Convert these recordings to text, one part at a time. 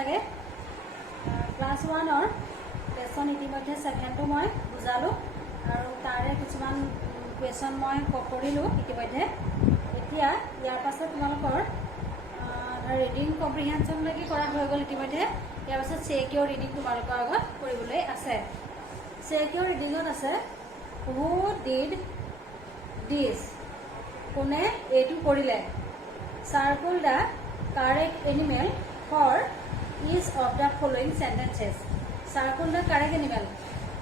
চাগে class 1ৰ lesson ইতিমধ্যে 7টো মই বুজালোঁ আৰু তাৰে কিছুমান কুৱেশ্যন মই কৰিলোঁ ইতিমধ্যে। এতিয়া ইয়াৰ পাছত তোমালোকৰ ৰিডিং কম্প্ৰিহেনশ্যনলৈকে কৰা হৈ গ'ল ইতিমধ্যে। ইয়াৰ পাছত চেকিউৰ ৰিডিং তোমালোকৰ আগত কৰিবলৈ আছে। চেকিউৰ ৰিডিঙত আছে হু ডিড দিছ, কোনে এইটো কৰিলে। Circle the correct animal for each of the following sentences. Circle the correct animal,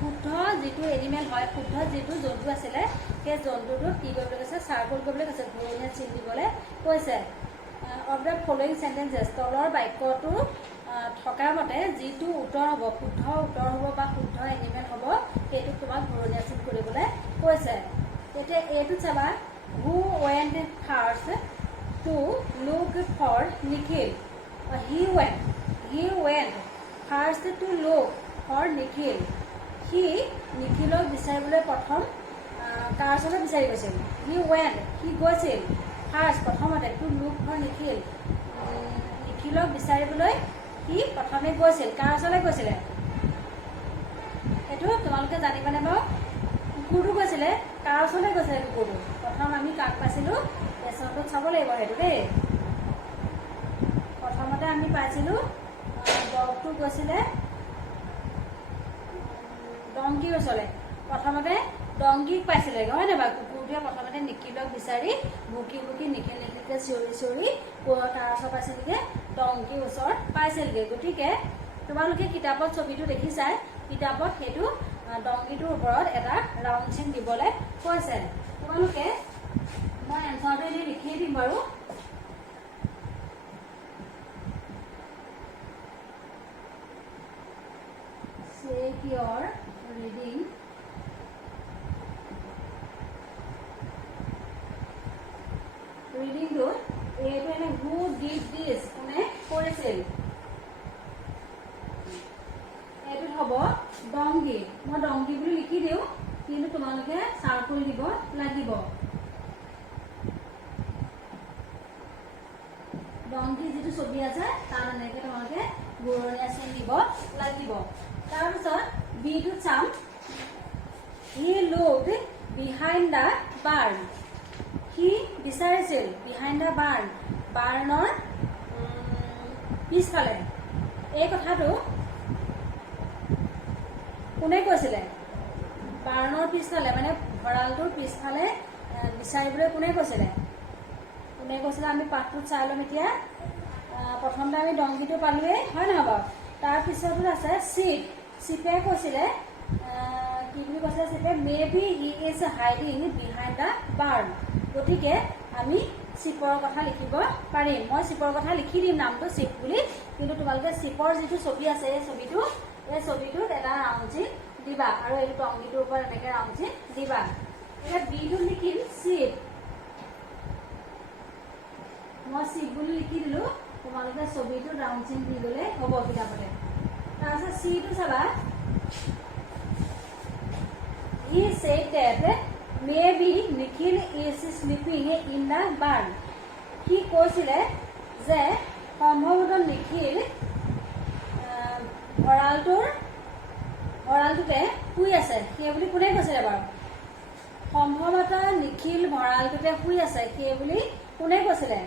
শুদ্ধ যিটো এনিমেল হয়, শুদ্ধ যিটো জন্তু আছিলে সেই জন্তুটোত কি কৰিবলৈ কৈছে, চাৰ্কুল কৰিবলৈ কৈছে, ঘূৰণীয়া চিন দিবলৈ কৈছে। অফ দ্য ফলোয়িং চেণ্টেন্সেছ, তলৰ বাক্যটো থকা মতে যিটো উত্তৰ হ'ব, শুদ্ধ উত্তৰ হ'ব বা শুদ্ধ এনিমেল হ'ব, সেইটোক তোমাক ঘূৰণীয়া চিন কৰিবলৈ কৈছে। এতিয়া এইটোত চাবা, who went first to look for Nikhil. He went first to look for Nikhil. সি নিখিলক বিচাৰিবলৈ প্ৰথম কাৰ ওচৰলৈ বিচাৰি গৈছিল। হি ৱেণ্ট, সি গৈছিল ফাৰ্ষ্ট প্ৰথমতে, টু লুক ফৰ নিখিল, নিখিলক বিচাৰিবলৈ সি প্ৰথমে গৈছিল। কাৰ ওচৰলৈ গৈছিলে সেইটো তোমালোকে জানিবানে বাৰু? কুকুৰটো গৈছিলে, কাৰ ওচৰলৈ গৈছিলে কুকুৰটো? প্ৰথম আমি কাক পাইছিলোঁ লেচনটোত চাব লাগিব সেইটো দেই। প্ৰথমতে আমি পাইছিলোঁ ডগটো গৈছিলে ডংকিৰ ওচৰলৈ। প্ৰথমতে ডংকিক পাইছিলে, হয় নাই বাৰু? কুকুৰটোৱে প্ৰথমতে নিখিলক বিচাৰি ভুকি ভুকি নিখিল নিখিলকে চিঞৰি চিঞৰি তাৰ ওচৰ পাইছিলগৈ, ডংকিৰ ওচৰত পাইছিলগৈ। গতিকে তোমালোকে কিতাপত ছবিটো দেখিছাই, কিতাপত সেইটো ডংকিটোৰ ওপৰত এটা ৰাউণ্ড চিন দিবলৈ কৈছে। তোমালোকে মই এনচাৰটো এনেই লিখিয়ে দিম বাৰু। চেকিউৰ ৰিডিং ৰিডিংটো এইটো এনে হু ডিড দিছ, কোনে কৰিছিল। এইটোত হ'ব ডংকি, মই ডংকি বুলি লিখি দিওঁ, কিন্তু তোমালোকে চাৰ্কুল দিব লাগিব। ডংকি যিটো ছবি আছে তাত এনেকৈ তোমালোকে ঘূৰণীয়া চিন দিব লাগিব। তাৰপিছত বিটোত চাম, he looked behind the barn. সি বিচাৰিছিল বিহাইণ্ড দ্য বাৰ্ণ, বাৰ্ণৰ পিছফালে। এই কথাটো কোনে কৈছিলে? বাৰ্ণৰ পিছফালে মানে ভঁৰালটোৰ পিছফালে বিচাৰিবলৈ কোনে কৈছিলে? কোনে কৈছিলে আমি পাঠটোত চাই ল'ম এতিয়া। প্ৰথমতে আমি ডংকিটো পালোৱেই, হয় নহয় বাৰু? তাৰপিছতো আছে চিপ, চিপে কৈছিলে কি বুলি কৈছিলে চিপে, may be he is hiding behind the burn. গতিকে আমি চিপৰ কথা লিখিব পাৰিম। মই চিপৰ কথা লিখি দিম নামটো চিপ বুলি, কিন্তু তোমালোকে চিপৰ যিটো ছবি আছে এই ছবিটোত এটা ৰাউণ্ড চিন দিবা আৰু এই ডংকিটোৰ ওপৰত এনেকৈ ৰাউণ্ড চিন দিবা। এতিয়া বিটোত লিখিম চিপ, মই চিপ বুলি লিখি দিলোঁ, তোমালোকে ছবিটোত ৰাউণ্ড চিন দি ল'লে হ'ব কিতাপতে। তাৰপিছত চিটো চাবা, he said that maybe Nikhil is sleeping in the barn. সি কৈছিলে যে সম্ভৱতঃ নিখিল ভঁৰালটোতে শুই আছে। সেই বুলি কোনে কৈছিলে বাৰু? সম্ভৱতঃ নিখিল ভঁৰালটোতে শুই আছে সেই বুলি কোনে কৈছিলে?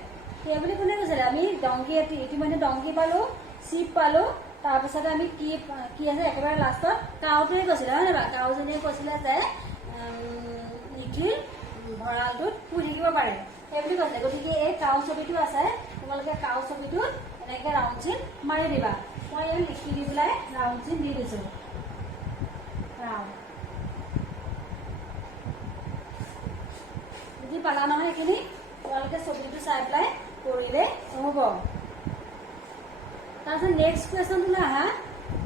সেই বুলি কোনে কৈছিলে? আমি ডংকি ইতিমধ্যে ডংকি পালোঁ, চিপ পালোঁ, তাৰপিছতে আমি কি আছে একেবাৰে লাষ্টত কাউটোৱে কৈছিলে, হয় নহয়? কাউজনীয়ে কৈছিলে যে নিখিল ভঁৰালটোত শুই থাকিব পাৰে সেই বুলি কৈছিলে। গতিকে এই কাউ ছবিটো আছে, তোমালোকে কাউ ছবিটোত এনেকৈ ৰাউণ্ড চিন মাৰি দিবা। মই ইয়াত লিখি দি পেলাই ৰাউণ্ড চিন দি দিছোঁ। বুজি পালা নহয় এইখিনি? তোমালোকে ছবিটো চাই পেলাই কৰিলে হ'ব। তাৰপিছত নেক্সট কুৱেশ্যনটোলৈ আহা,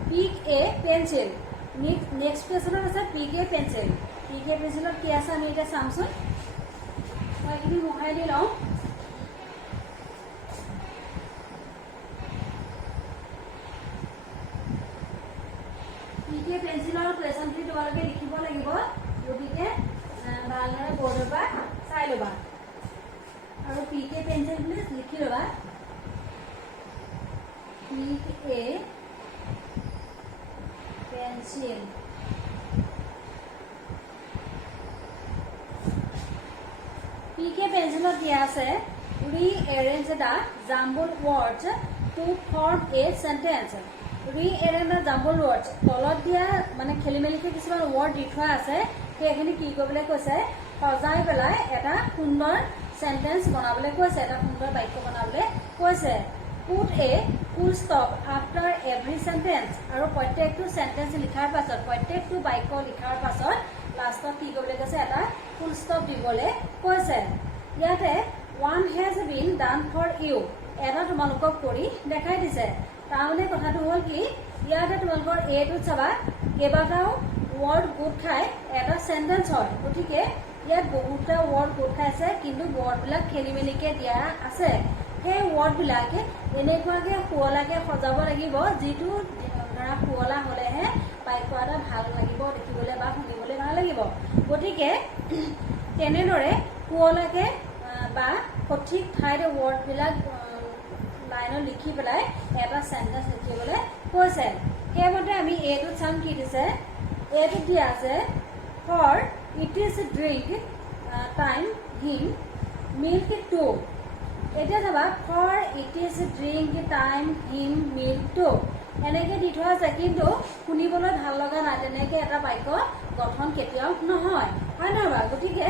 পিক এ পেঞ্চিল। নেক্সট কুৱেশ্যনত আছে পিক এ পেঞ্চিল। পিক এ পেঞ্চিলত কি আছে আমি এতিয়া চামচোন। মই এইখিনি মোহাৰি দি লওঁ। পিক এ পেঞ্চিলৰ কুৱেশ্যনখিনি তোমালোকে লিখিব লাগিব, গতিকে ভালদৰে বৰ্ডৰ পৰা চাই ল'বা আৰু পিক এ পেঞ্চিল বুলি লিখি ল'বা। pick a pencil. Pick a pencil of the rearrange the jumbled words to form a sentence. Rearrange the jumbled words. তলত দিয়া মানে খেলিমেলিকে কিছুমান ওয়ার্ড দি থোৱা আছে সেইখিনি কি কৰিবলৈ কৈছে সজাই পেলাই এটা সুন্দৰ সেন্টেন্স বনাবলৈ কৈছে এটা সুন্দৰ বাক্য বনাবলৈ কৈছে put a full stop after every sentence আৰু প্ৰত্যেকটো সেন্টেন্স লিখাৰ পাছত প্ৰত্যেকটো বাক্য লিখাৰ পাছত লাষ্টত কি কৰিবলৈ কৈছে এটা ফুল ষ্টপ দিবলৈ কৈছে ইয়াতে one has been done for you এটা তোমালোকক কৰি দেখাই দিছে তাৰমানে কথাটো হ'ল কি ইয়াতে তোমালোকৰ এটো চাবা কেইবাটাও ওয়ার্ড গোট খাই এটা সেন্টেন্স হয় গতিকে ইয়াত বহুতটা ওয়ার্ড গোট খাইছে কিন্তু ওয়ার্ডবিলাক খেলিমেলিকে দিয়া আছে সেই ওয়ার্ডবিলাকে এনেকুৱাকে শুৱলাকে সজাব লাগিব যিটো ধৰা শুৱলা হলেহে বাক্য এটা ভাল লাগিব দেখিবলৈ বা শুনিবলৈ ভাল লাগিব গতিকে তেনেদৰে শুৱলাকে বা সঠিক ঠাইতে ওয়ার্ডবিলাক লাইনত লিখি পেলাই এটা সেন্টেন্স লিখিবলৈ কৈছে সেইমতে আমি এটো চাম কি দিছে এটো দিয়া আছে for it is drink time him milk too এটা যাবা for it is drink time him milk too এনেকে দি থোৱা আছে কিন্তু শুনিবলৈ ভাল লগা নাই তেনেকে এটা বাক্য গঠন কেতিয়াও নহয় হয় নহয় গতিকে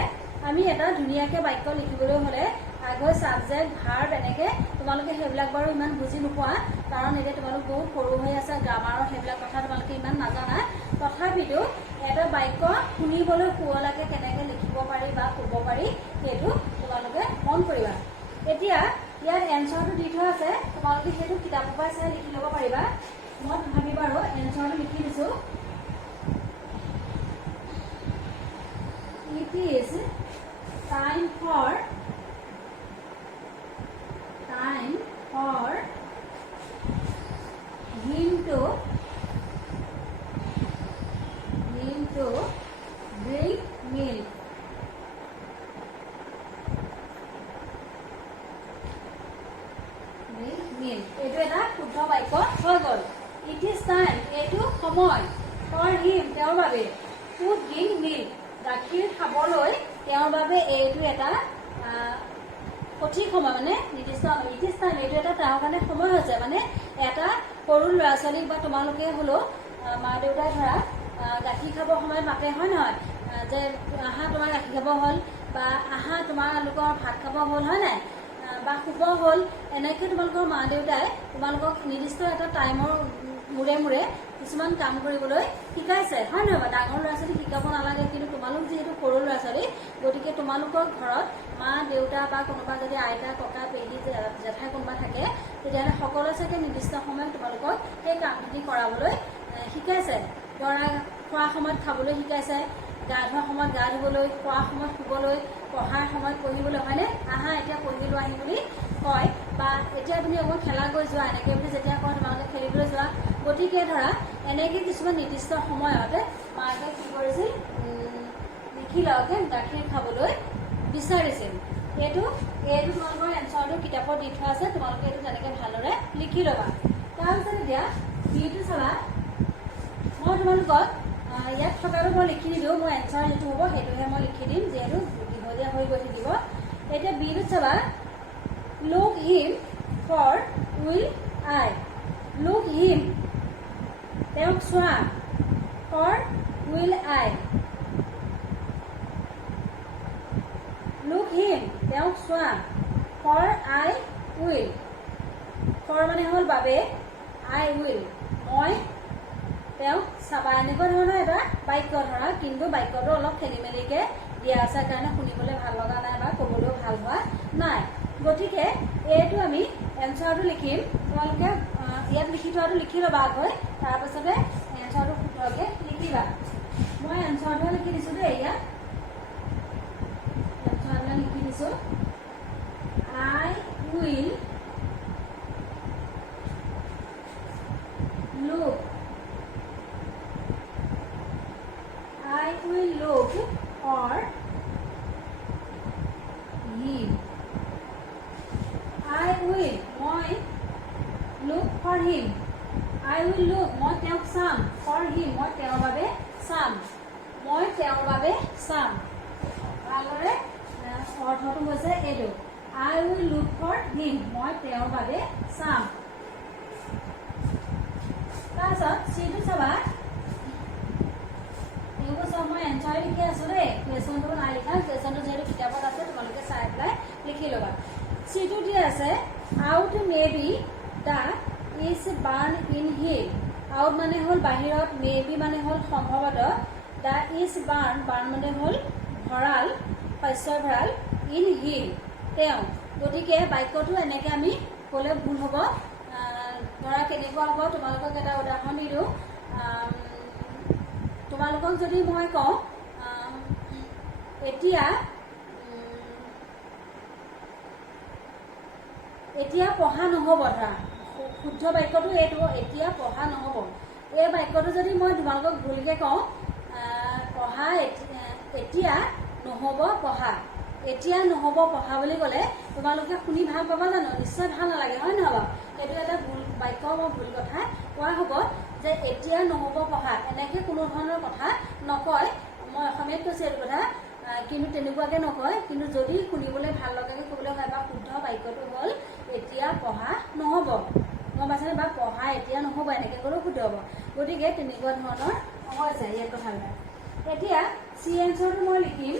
আমি এটা ধুনীয়াকে বাক্য লিখিবলৈ হলে আগৰ সাবজেক্ট ভাৰ্ব এনেকে তোমালোকে হেবিলাক বাৰু ইমান বুজি নোপোৱা কাৰণ এটা তোমালোক বহুত সৰু হৈ আছে গ্ৰামাৰৰ হেবিলাক কথা তোমালোকে ইমান নাজানা তথাপিতো এটা বাক্য শুনিবলৈ শুৱলাকে কেনেকে লিখিব পাৰি বা ক'ব পাৰি সেইটো তোমালোকে মন কৰিবা এতিয়া ইয়াৰ এনসাৰটো দি থোৱা আছে তোমালোকে সেইটো কিতাপৰ পৰা চাই লিখি ল'ব পাৰিবা মই ভাবিবা আৰু এনসাৰটো লিখি দিছো it is time for him to drink milk এইটো এটা শুদ্ধ বাক্য হৈ গল it is time এইটো সময় for him তেওঁৰ বাবে to drink milk গাখীৰ খাবলৈ তেওঁৰ বাবে এইটো এটা সঠিক সময় মানে নিৰ্দিষ্ট it is time এইটো এটা তেওঁৰ কাৰণে সময় হৈছে মানে এটা সৰু ল'ৰা ছোৱালীক বা তোমালোকে হলো মা দেউতাই ধৰা গাখীৰ খাব সময়ত মাতে হয় নহয় যে আহা তোমাৰ গাখীৰ খাব হ'ল বা আহা তোমালোকৰ ভাত খাব হ'ল হয় নাই বা শুব হ'ল এনেকৈ তোমালোকৰ মা দেউতাই তোমালোকক নিৰ্দিষ্ট এটা টাইমৰ মূৰে মূৰে কিছুমান কাম কৰিবলৈ শিকাইছে হয় নহয় ডাঙৰ ল'ৰা ছোৱালী শিকাব নালাগে কিন্তু তোমালোক যিহেতু সৰু ল'ৰা ছোৱালী গতিকে তোমালোকৰ ঘৰত মা দেউতা বা কোনোবা যদি আইতা ককা পেহী জেঠাই কোনোবা থাকে তেতিয়াহ'লে সকলোৱে চাগে নিৰ্দিষ্ট সময়ত তোমালোকক সেই কামখিনি কৰাবলৈ শিকাইছে ধৰা খোৱা সময়ত খাবলৈ শিকাইছে গা ধোৱা সময়ত গা ধুবলৈ খোৱা সময়ত শুবলৈ পঢ়াৰ সময়ত পঢ়িবলৈ হয়নে আহা এতিয়া পঢ়িলো আহি বুলি কয় বা এতিয়া তুমি অকণ খেলা গৈ যোৱা এনেকৈ বুলি যেতিয়া কয় তোমালোকে খেলিবলৈ যোৱা গতিকে ধৰা এনেকৈ কিছুমান নিৰ্দিষ্ট সময়তে মাকে কি কৰিছিল লিখি লওঁতে গাখীৰ খাবলৈ বিচাৰিছিল এইটো তোমালোকৰ এনচাৰটো কিতাপত দি থোৱা আছে তোমালোকে এইটো তেনেকৈ ভালদৰে লিখি ল'বা তাৰপিছত এতিয়া বিটো চাবা মই তোমালোকক ইয়াত থকাটো মই লিখি নিদিওঁ মই এনচাৰ যিটো হ'ব সেইটোহে মই লিখি দিম যিহেতু দীঘলীয়া হৈ গৈ থাকিব এতিয়া বিটো চাবা look him for will I look him তেওঁক চোৱা for will I look him তেওঁক চোৱা for I will for মানে হ'ল বাবে I will মই তেওঁক চাবা এনেকুৱা ধৰণৰ এটা বাক্য ধৰা কিন্তু বাক্যটো অলপ খেলিমেলিকে দিয়া আছে কাৰণে শুনিবলৈ ভাল লগা নাই বা ক'বলৈও ভাল হোৱা নাই গতিকে এইটো আমি এনচাৰটো লিখিম তোমালোকে ইয়াত লিখি থোৱাটো লিখি ল'বা আগৈ তাৰপাছতে এনচাৰটো শুদ্ধকৈ লিখিবা মই এনচাৰটো লিখি দিছোঁ দেই ইয়াত এনচাৰটো লিখি দিছোঁ I will look for him I will মই look for him. I will look. মই তেওঁক চাম. For him. মই তেওঁৰ বাবে চাম. মই তেওঁৰ বাবে চাম. ভালদৰে অৰ্থটো হৈছে এইটো. I will look for him. মই তেওঁৰ বাবে চাম. তাৰপিছত চিটো চাবা. এইবোৰ চব মই এনচাৰ লিখি আছো দেই. কুৱেশ্যনটো নাই লিখা. কুৱেশ্যনটো যিহেতু কিতাপত আছে তোমালোকে চাই পেলাই লিখি ল'বা. চিটো দি আছে out may be the is burn in hill. Out মানে হ'ল বাহিৰত, মে বি মানে হ'ল সম্ভৱতঃ, দ্য ইজ বাৰ্ণ বাৰ্ণ মানে হ'ল ভঁৰাল, শস্যৰ ভঁৰাল, ইন হিল তেওঁ. গতিকে বাক্যটো এনেকৈ আমি ক'লে ভুল হ'ব. ধৰা কেনেকুৱা হ'ব তোমালোকক এটা উদাহৰণ দি দিওঁ. তোমালোকক যদি মই কওঁ এতিয়া পঢ়া নহ'ব, ধৰা শুদ্ধ বাক্যটো এইটো, এতিয়া পঢ়া নহ'ব. এই বাক্যটো যদি মই তোমালোকক ভুলকৈ কওঁ পঢ়া এতিয়া নহ'ব পঢ়া, এতিয়া নহ'ব পঢ়া বুলি ক'লে তোমালোকে শুনি ভাল পাবা জানো? নিশ্চয় ভাল নালাগে, হয় নহয় বাৰু? সেইটো এটা ভুল বাক্য বা ভুল কথা কোৱা হ'ব যে এতিয়া নহ'ব পঢ়া, এনেকৈ কোনো ধৰণৰ কথা নকয়. মই অসমীয়াত কৈছোঁ এইটো কথা, কিন্তু তেনেকুৱাকৈ নকয়. কিন্তু যদি শুনিবলৈ ভাল লগাকৈ ক'বলৈ হয় বা শুদ্ধ বাক্যটো হ'ল এতিয়া পঢ়া নহ'ব, গম পাইছেনে? বা পঢ়া এতিয়া নহ'ব, এনেকৈ ক'লেও শুদ্ধ হ'ব. গতিকে তেনেকুৱা ধৰণৰ হৈছে ইয়াত কথাবিলাক. এতিয়া চি এনচাৰটো মই লিখিম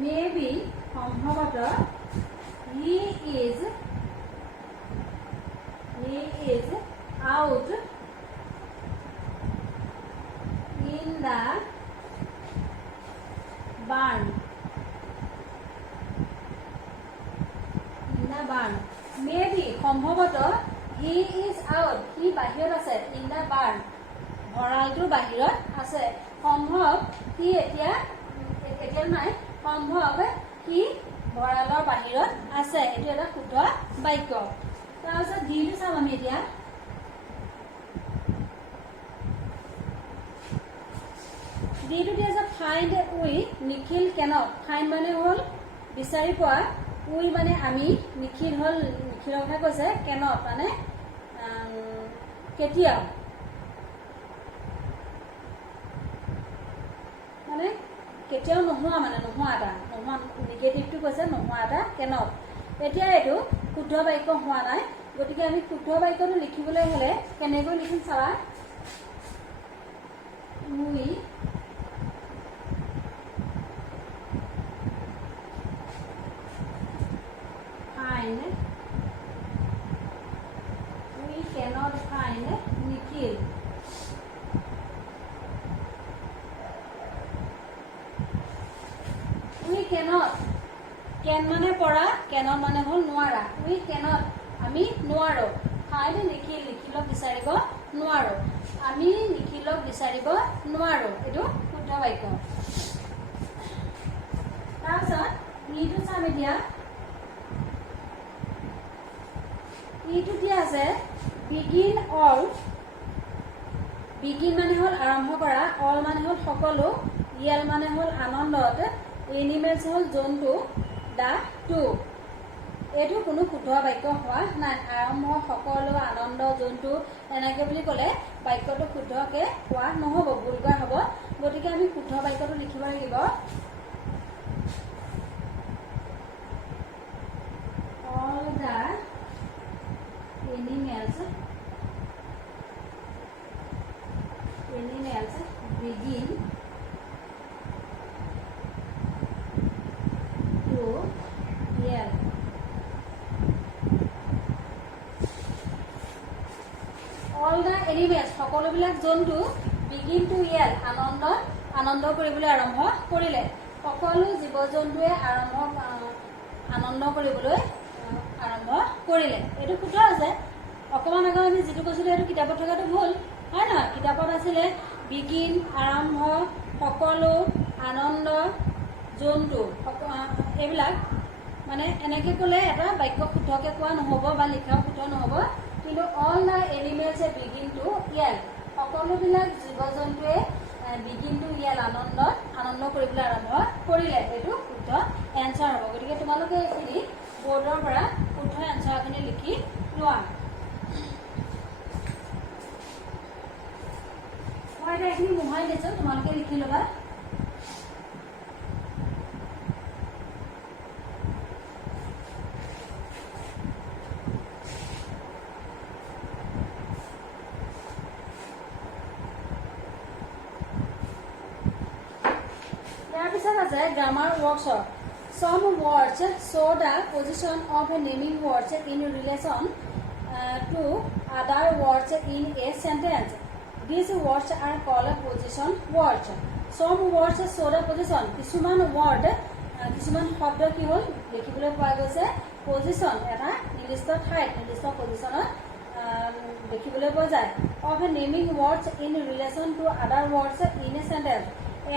মে বি সম্ভৱতঃ he is out in the burn. May be সম্ভৱতঃ হি ইজ আউট, সি বাহিৰত আছে, ইন দ্য বাৰ্ণ ভঁৰালটোৰ বাহিৰত আছে. সম্ভৱ সি এতিয়া নাই, সম্ভৱ সি ভঁৰালৰ বাহিৰত আছে. এইটো এটা শুদ্ধ বাক্য. তাৰপিছত ডিটো চাম আমি এতিয়া. ডিটো দিয়া আছে ফাইণ্ড উই নিখিল কেনট. ফাইণ্ড মানে হ'ল বিচাৰি পোৱা, উই মানে আমি, নিখিল হ'ল নিখিলৰ কথা কৈছে, কেনট মানে কেতিয়াও, মানে কেতিয়াও নোহোৱা, মানে নোহোৱা এটা, নোহোৱা নিগেটিভটো কৈছে নোহোৱা এটা কেনট. এতিয়া এইটো শুদ্ধ বাক্য হোৱা নাই. গতিকে আমি শুদ্ধ বাক্যটো লিখিবলৈ হ'লে কেনেকৈ লিখিম চাবা. উই find, we cannot find Nikhil. We cannot, can মানে পৰা, cannot মানে হ'ল নোৱাৰা. We cannot আমি নোৱাৰো. find নিখিল, নিখিলক বিচাৰিব নোৱাৰো. আমি নিখিলক বিচাৰিব নোৱাৰো. এইটো শুদ্ধ বাক্য. তাৰপিছত ইটো চাম এতিয়া. ইটো কি আছে বিগিন অল. বিগিন মানে হ'ল আৰম্ভ কৰা, অল মানে হ'ল সকলো, ইয়েল মানে হ'ল আনন্দত, এনিমেলছ হ'ল জন্তু, দা টু. এইটো কোনো শুদ্ধ বাক্য হোৱা নাই. আৰম্ভ, সকলো, আনন্দ, জন্তু এনেকৈ বুলি ক'লে বাক্যটো শুদ্ধকৈ কোৱা নহ'ব, ভুল কোৱা হ'ব. গতিকে আমি শুদ্ধ বাক্যটো লিখিব লাগিব. All the animals begin to yell. All the animals সকলোবিলাক জন্তু begin to yell আনন্দ কৰিবলৈ আৰম্ভ কৰিলে. সকলো জীৱ জন্তুৱে আনন্দ কৰিবলৈ আৰম্ভ কৰিলে. এইটো শুদ্ধ আছে. অকণমান আগত আমি যিটো কৈছিলোঁ সেইটো কিতাপত থকাটো ভুল, হয় নহয়? কিতাপত আছিলে বিগিন আৰম্ভ, সকলো, আনন্দ, জন্তু, এইবিলাক মানে এনেকৈ ক'লে এটা বাক্য শুদ্ধকৈ কোৱা নহ'ব বা লিখাও শুদ্ধ নহ'ব. কিন্তু all the animals begin to yell, সকলোবিলাক জীৱ জন্তুৱে বিগিন টু য়েল আনন্দ কৰিবলৈ আৰম্ভ কৰিলে. এইটো শুদ্ধ এনচাৰ হ'ব. গতিকে তোমালোকে এইখিনি বৰ্ডৰ পৰা শুদ্ধ শুদ্ধ এনচাৰখিনি লিখি লোৱা মই এটা এইখিনি মোহাই দিছোঁ তোমালোকে লিখি ল'বা grammar workshop. Some words show the position of naming words in relation to other words in a sentence. These words are called position words. Some words show the position. কিছুমান word কিছুমান শব্দ কি হ'ল দেখিবলৈ পোৱা গৈছে position এটা নিৰ্দিষ্ট ঠাইত নিৰ্দিষ্ট পজিশনত দেখিবলৈ পোৱা যায় of naming words in relation to other words in a sentence.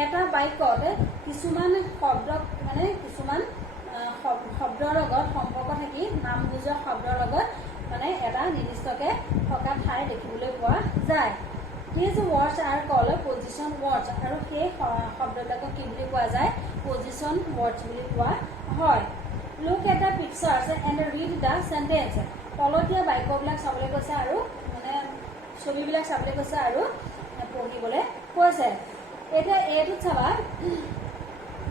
এটা বাক্যত কিছুমান শব্দ মানে কিছুমান শব্দৰ লগত সম্পৰ্ক থাকি নাম বুজোৱা শব্দৰ লগত মানে এটা নিৰ্দিষ্টকে থকা ঠাই দেখিবলৈ পোৱা যায় These words are called position words আৰু সেই শব্দবিলাকক কি বুলি কোৱা যায় position words বুলি কোৱা হয় Look at the pictures and read the sentence তলতীয়া বাক্যবিলাক চাবলৈ কৈছে আৰু মানে ছবিবিলাক চাবলৈ কৈছে আৰু পঢ়িবলৈ কৈছে এটা এটো চাবা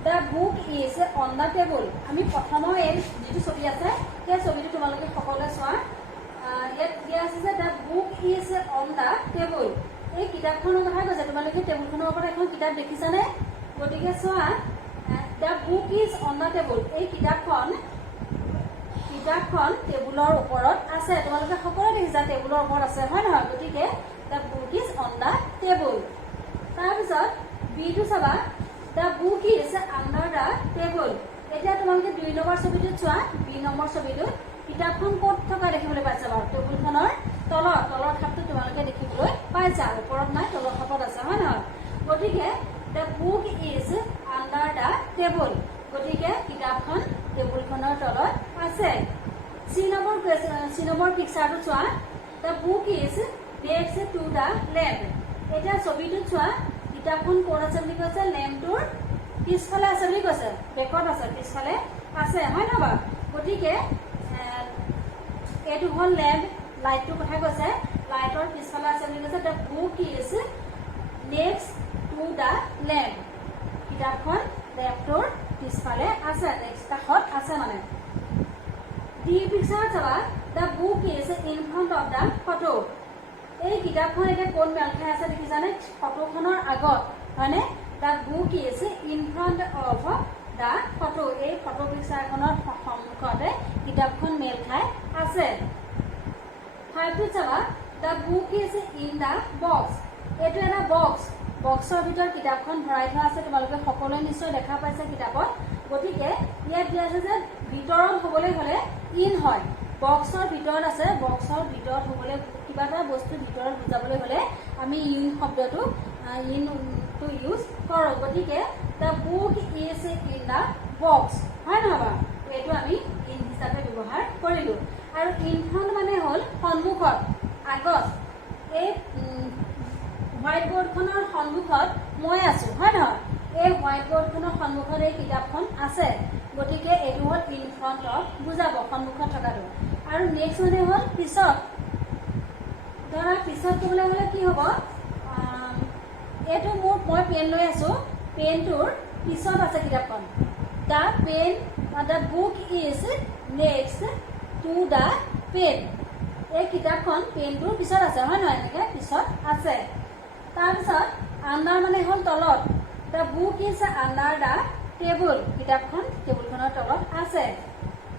The book is on the table আমি প্ৰথমৰ এই যেটো ছবি আছে সেই ছবিটো তোমালোকে সকলোৱে চোৱা ইয়াত দিয়া আছে যে The book is on the table এই কিতাপখনৰ কথা কৈছে তোমালোকে টেবুলখনৰ ওপৰত এখন কিতাপ দেখিছানে গতিকে চোৱা The book is on the table এই কিতাপখন টেবুলৰ ওপৰত আছে তোমালোকে সকলোৱে দেখিছা টেবুলৰ ওপৰত আছে হয় নহয় গতিকে The book is on the table তাৰপিছত বিটো চাবা The book is under the table এতিয়া তোমালোকে 2 নম্বৰ ছবিটো চোৱা 2 নম্বৰ ছবিটো কিতাপখন ক'ত থকা দেখিবলৈ পাইছা বাৰু টেবুলখনৰ তলৰ খাপটো তোমালোকে দেখিবলৈ পাইছা ওপৰত নাই তলৰ খাপত আছে হয় নহয় গতিকে The book is under the table গতিকে কিতাপখন টেবুলখনৰ তলত আছে 3 নম্বৰ পিকচাৰটো চোৱা The book is next to the lamp এতিয়া ছবিটো চোৱা কিতাপখন কোন আছে বুলি কৈছে লেম্পটোৰ পিছফালে আছে বুলি কৈছে বেকত আছে পিছফালে আছে হয় না বা গতিকে এটো হল লেম্প লাইটটোৰ কথা কৈছে লাইটৰ পিছফালে আছে বুলি কৈছে The book is next to the lamp কিতাপখন লেম্পটোৰ পিছফালে আছে নেক্সট কাষত আছে মানে দি পিকচাৰ চাবা The book is in front of the photo এই কিতাপখন এটা কোন মেল খাই আছে দেখিছানে ফটোখনৰ আগত মানে The book is in front of the photo এই ফটো পিকচাৰখনৰ সন্মুখতে কিতাপখন মেল খাই আছে ফাইলটো চাবা The book is in the box এটো এটা বক্সৰ ভিতৰত কিতাপখন ভৰাই থোৱা আছে তোমালোকে সকলোৱে নিশ্চয় দেখা পাইছে কিতাপত গতিকে ইয়াত দিয়া আছে যে ভিতৰত হ'বলৈ হলে ইন হয় বক্সৰ ভিতৰত আছে বক্সৰ ভিতৰত হ'বলৈ কিবা এটা বস্তু ভিতৰত বুজাবলৈ হলে আমি ইন শব্দটো ইন টু ইউজ কৰোঁ গতিকে The book is in the box হয় নহয় এইটো আমি ইন হিচাপে ব্যৱহাৰ কৰিলো আৰু ইন ফ্ৰন্ট মানে হ'ল সন্মুখত আগত এই হোৱাইট বৰ্ডখনৰ সন্মুখত মই আছো হয় নহয় এই হোৱাইট বৰ্ডখনৰ সন্মুখত এই কিতাপখন আছে গতিকে এইটো হ'ল ইন ফ্ৰন্ট অফ বুজাব সন্মুখত থকাটো আৰু নেক্সট মানে হ'ল পিছত ধৰা পিছত ক'বলৈ হ'লে কি হ'ব এইটো মই পেন লৈ আছো পেনটোৰ পিছত আছে কিতাপখন The book is next to the pen এই কিতাপখন পেনটোৰ পিছত আছে হয় নহয় এনেকৈ পিছত আছে তাৰপিছত আণ্ডাৰ মানে হ'ল তলত The book is under the table কিতাপখন টেবুলখনৰ তলত আছে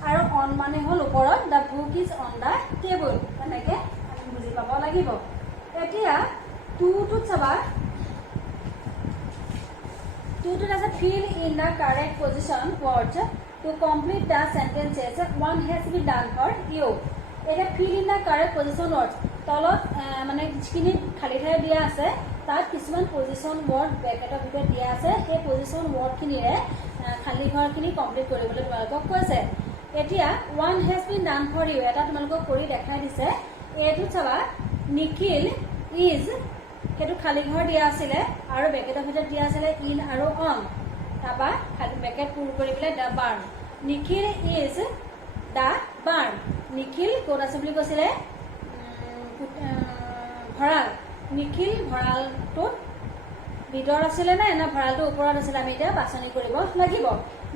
আৰু অন মানে হ'ল ওপৰত The book is on the table এনেকৈ আমি বুজি পাব লাগিব এতিয়া টুটোত চাবা টুটোত আছে fill in the correct position words to complete the sentences one has been done for you এটা fill in the correct position words তলত মানে যিখিনি খালি ঠাই দিয়া আছে তাত কিছুমান পজিশন ওয়ার্ড ব্ৰ্যাকেটৰ ভিতৰত দিয়া আছে সেই পজিশন ওয়াৰ্ডখিনিৰে খালি ঘৰখিনি কমপ্লিট কৰিবলৈ তোমালোকক কৈছে এতিয়া one has been done for you এটা তোমালোকক কৰি দেখাই দিছে এটো চাবা নিখিল is হেতু খালি ঘৰ দিয়া আছিল আৰু ব্ৰ্যাকেটৰ ভিতৰত দিয়া আছিল ইন আৰু অন তাবা ব্ৰ্যাকেট পূৰ কৰিবলৈ the barn Nikhil is the burn. Nikhil ক'ত আছে বুলি কৈছিলে? ভঁৰাল। নিখিল ভঁৰালটোত ভিতৰত আছিলে নে ভঁৰালটোৰ ওপৰত আছিলে? আমি এতিয়া বাছনি কৰিব লাগিব।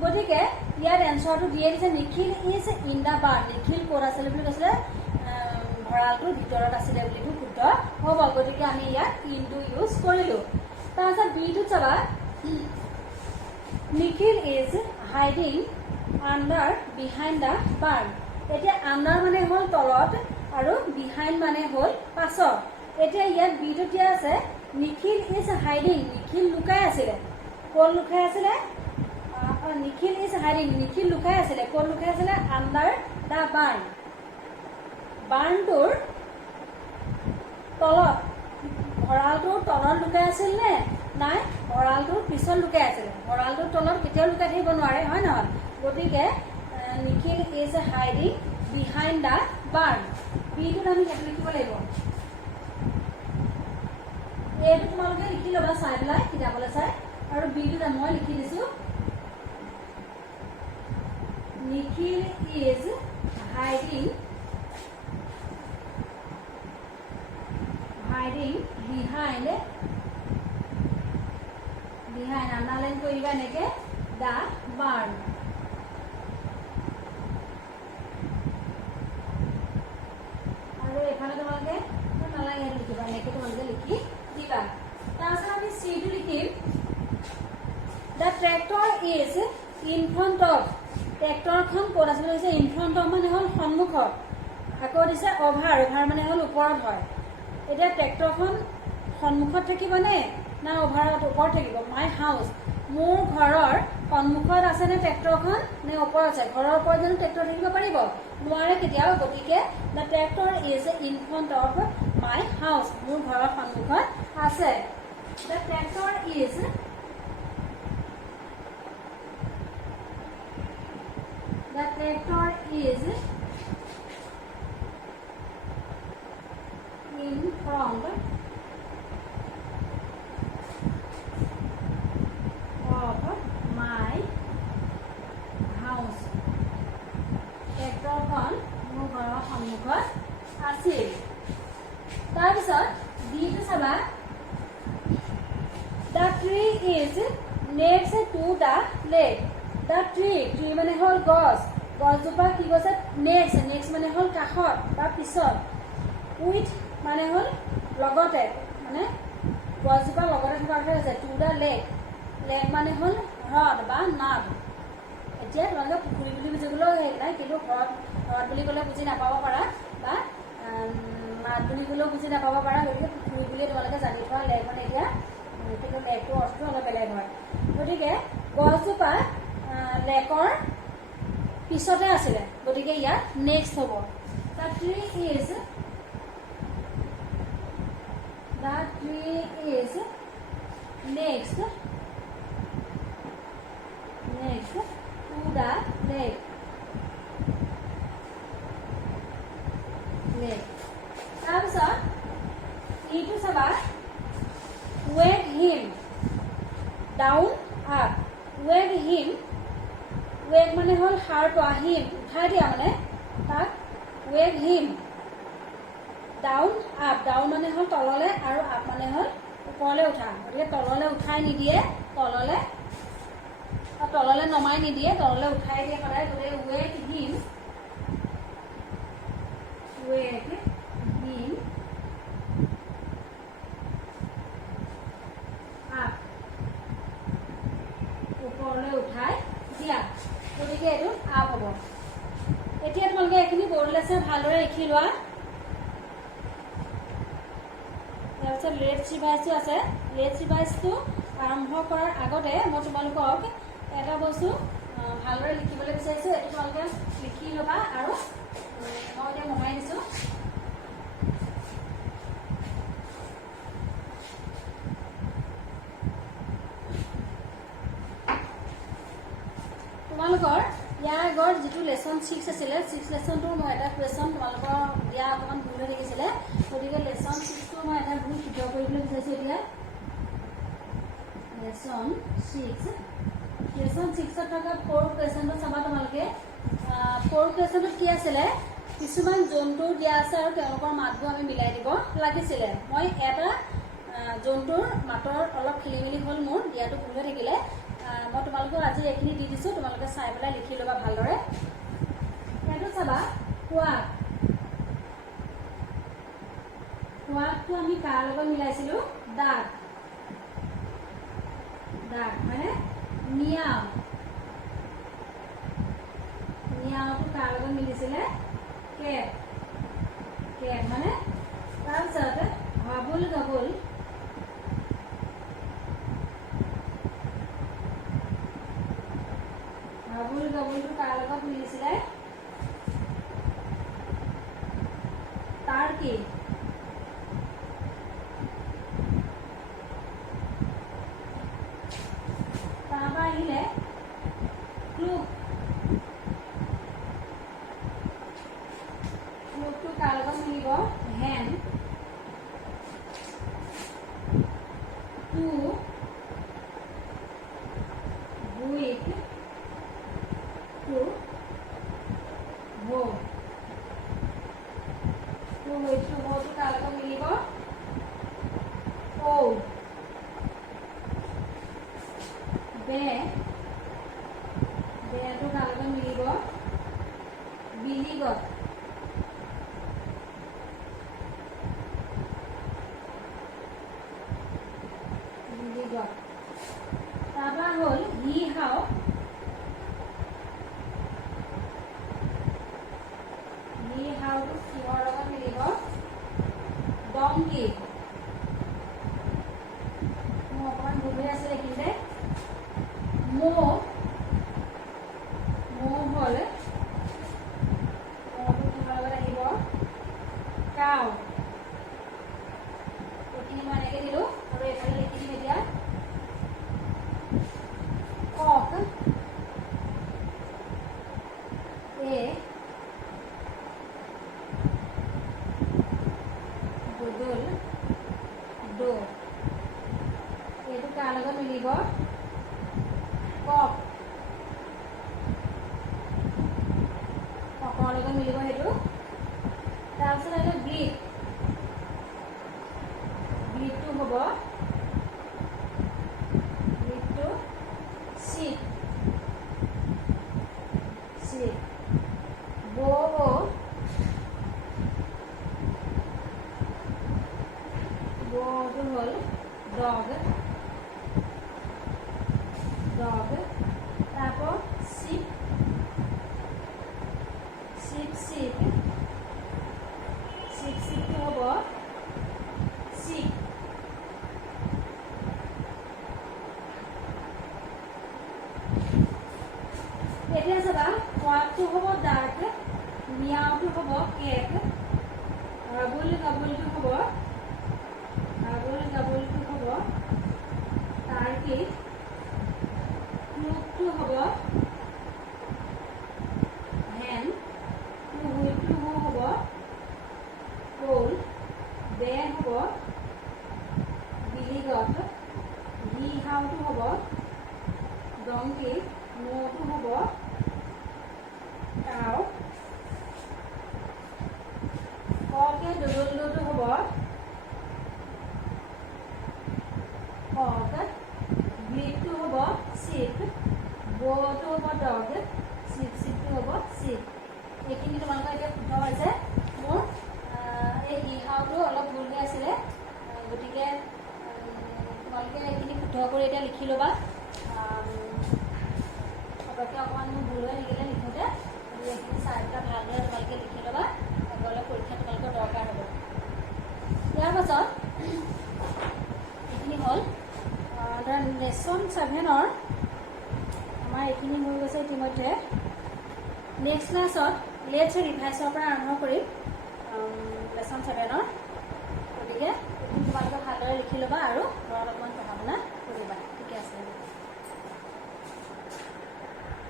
গতিকে ইয়াত এনচাৰটো দিয়ে দিছে Nikhil is in the burn. Nikhil ক'ত আছিলে বুলি কৈছিলে? ভঁৰালটোৰ ভিতৰত আছিলে বুলি শুদ্ধ হ'ব। গতিকে আমি ইয়াত ইনটো ইউজ কৰিলোঁ। তাৰপিছত বিটোত চাবা, Nikhil is hiding under behind the burn. এতিয়া আণ্ডাৰ মানে হ'ল তলত আৰু বিহাইণ্ড মানে হ'ল পাছত। এতিয়া ইয়াত বিটোত দিয়া আছে নিখিল ইজ হাইডিং। নিখিল লুকাই আছিলে। ক'ত লুকাই আছিলে? Nikhil is hiding. নিখিল লুকাই আছিলে। ক'ত লুকাই আছিলে? Under the burn. বাৰ্ণটোৰ তলত, ভঁৰালটোৰ তলত লুকাই আছিল নে নাই ভঁৰালটোৰ পিছত লুকাই আছিলে? ভঁৰালটোৰ তলত কেতিয়াও লুকাই থাকিব নোৱাৰে, হয় নহয়? গতিকে Nikhil is hiding behind the barn. বিটোত আমি সেইটো লিখিব লাগিব। এইটো তোমালোকে লিখি ল'বা চাই পেলাই, কিতাপলৈ চাই। আৰু বিটোত মই লিখি দিছোঁ Nikhil is hiding behind underline কৰি দিবা এনেকে দ্য বাৰ্ণ। আৰু এইফালে তোমালোকে নালাগে লিখিবা, এনেকে তোমালোকে লিখি দিবা। তাৰপিছত আমি চিটো লিখিম the tractor is in front of. ট্ৰেক্টৰখন ক'ত আছে বুলি কৈছে? ইন ফ্ৰণ্ট অফ মানে হ'ল সন্মুখত। আকৌ দিছে অভাৰ। অভাৰ মানে হ'ল ওপৰত হয়। এতিয়া ট্ৰেক্টৰখন সন্মুখত থাকিবনে না অভাৰত ওপৰত থাকিব? মাই হাউচ, মোৰ ঘৰৰ সন্মুখত আছেনে ট্ৰেক্টৰখন নে ওপৰত আছে? ঘৰৰ ওপৰত জানো ট্ৰেক্টৰ থাকিব পাৰিব? নোৱাৰে কেতিয়াও। গতিকে the tractor is in front of my house, মোৰ ঘৰৰ সন্মুখত আছে। The tractor is in front of my house. ট্ৰেক্টৰখন মোৰ ঘৰৰ সন্মুখত আছিল। তাৰপিছত ডিটো চাবা, the tree is next to the lake. The tree, tree মানে হ'ল গছ। গছজোপা কি কৈছে? নেক্সট মানে হ'ল কাষত বা পিছত। উইথ মানে হ'ল লগতে, মানে গছজোপা লগতে থকা কথা হৈছে। টু দ্য লেক, লেক মানে হ'ল হ্ৰদ বা নাদ। এতিয়া তোমালোকে পুখুৰী বুলি বুজিবলৈও হেৰি নাই, কিন্তু হ্ৰদ বুলি ক'লে বুজি নাপাব পাৰা বা নাদ বুলি ক'লেও বুজি নাপাব পাৰা। গতিকে পুখুৰী বুলিয়ে তোমালোকে জানি থোৱা। লেক মানে এতিয়া কিন্তু লেকটোৰ অৰ্থটো অলপ বেলেগ হয়। গতিকে গছজোপা লেকৰ পিছতে আছিলে। গতিকে ইয়াত নেক্সট হ'ব। The tree is next to the lake. তাৰপিছত ইটো চাবা, wake him down up. wake him, wake মানে হ'ল সাৰ পোৱা, him উঠাই দিয়া মানে তাক। wake him down up, down মানে হ'ল তললে আৰু up মানে হ'ল ওপৰলৈ উঠা। গতিকে তললৈ উঠাই নিদিয়ে, তললৈ নমাই নিদিয়ে, তললৈ উঠাই দিয়ে সদায়। গতিকে wake him up, ওপৰলৈ উঠাই দিয়া। গতিকে এইটো আপ হ'ব। এতিয়া তোমালোকে এইখিনি বৰ্ডলৈ চাই ভালদৰে লিখি লোৱা। তাৰপিছত লেটছ ৰিভাইজটো আছে। লেটছ ৰিভাইজটো আৰম্ভ কৰাৰ আগতে মই তোমালোকক এটা বস্তু ভালদৰে লিখিবলৈ বিচাৰিছোঁ। এইটো তোমালোকে লিখি ল'বা। আৰু মই এতিয়া মোহাৰি দিছোঁ। তোমালোকৰ ইয়াৰ আগত যিটো লেচন 6 আছিলে, 6 লেচনটোৰ মই এটা কুৱেশ্যন তোমালোকৰ দিয়া অকণমান ভুল হৈ থাকিছিলে। গতিকে লেচন 6টো মই এটা ভুল শুদ্ধ কৰিবলৈ বিচাৰিছোঁ। এতিয়া লেচন 6ত থকা 4 কুৱেশ্যনটো চাবা তোমালোকে। সৰু কুৱেশ্যনটোত কি আছিলে কিছুমান জন্তু দিয়া আছে আৰু তেওঁলোকৰ মাতবোৰ আমি মিলাই দিব লাগিছিলে মই এটা জন্তুৰ মাতৰ অলপ খেলি মেলি হ'ল মোৰ দিয়াটো ভুল হৈ থাকিলে মই তোমালোকক আজি এইখিনি দি দিছোঁ তোমালোকে চাই পেলাই লিখি ল'বা ভালদৰে সেইটো চাবা সোৱাদটো আমি কাৰ লগত মিলাইছিলোঁ দাগ মানে নিয়াওটো কাৰ লগত মিলিছিলে কেপ মানে তাৰপিছত হাবুল গাবুলটো কাৰ লগত মিলিছিলে টাৰ্কি তাৰপৰা আহিলে ক্লুকটো কাৰ লগত মিলিব হেন টু বুইক টু হো টো কাৰ লগত মিলিব ঔ বেটো কাৰ লগত মিলিব বিলিগত তাৰপৰা হ'ল হি হাওটো কিহৰ লগত মিলিব ডংকি মোৰ অকণমান ভুল হৈ আছিলে এইখিনিতে ম'হ হ'ল ম'হটো কিহৰ লগত আহিব কাউ এইখিনি মই এনেকৈ দিলোঁ আৰু এইফালে লিখি দিম এতিয়া কক গুদুল দো এইটো কাৰ লগত মিলিব ককৰ লগত মিলিব সেইটো তাৰপিছত আহিলে ব্লিডটো হ'ব চিট বটো হ'ল ডগ তাৰপৰ শিপ হব শিপ এতিয়া চাবা কোৱাকটো হব ডাক মিয়াওটো হব কেক হাবুল গাবুলটো হব টার্কি ক্লুকটো হব হেন টু হব কোল বে হব বিলিগত হি হাওটো হব ডংকি ম'টো হব কাউ ককে দুদুলটো হব কক ব্লিডটো হব শিপ বটো হব ডগ শিপটো হব শিপ এইখিনি তোমালোকৰ এতিয়া শুদ্ধ হৈছে মোৰ এই ইহাওটো অলপ ভুল হৈ আছিলে গতিকে তোমালোকে এইখিনি শুদ্ধ কৰি এতিয়া লিখি ল'বা পটককৈ অকণমান মোৰ ভুল হৈ থাকিলে লিখোঁতে এইখিনি চাই পেলাই ভালদৰে তোমালোকে লিখি ল'বা আগলৈ পৰীক্ষা তোমালোকৰ দৰকাৰ হ'ব ইয়াৰ পাছত এইখিনি হ'ল লেচন 7 আমাৰ এইখিনি হৈ গৈছে ইতিমধ্যে নেক্সট ক্লাছত লেটছ ৰিভাইজৰ পৰা আৰম্ভ কৰিম লেচন 7 গতিকে তোমালোকে ভালদৰে লিখি ল'বা আৰু ঘৰত অকণমান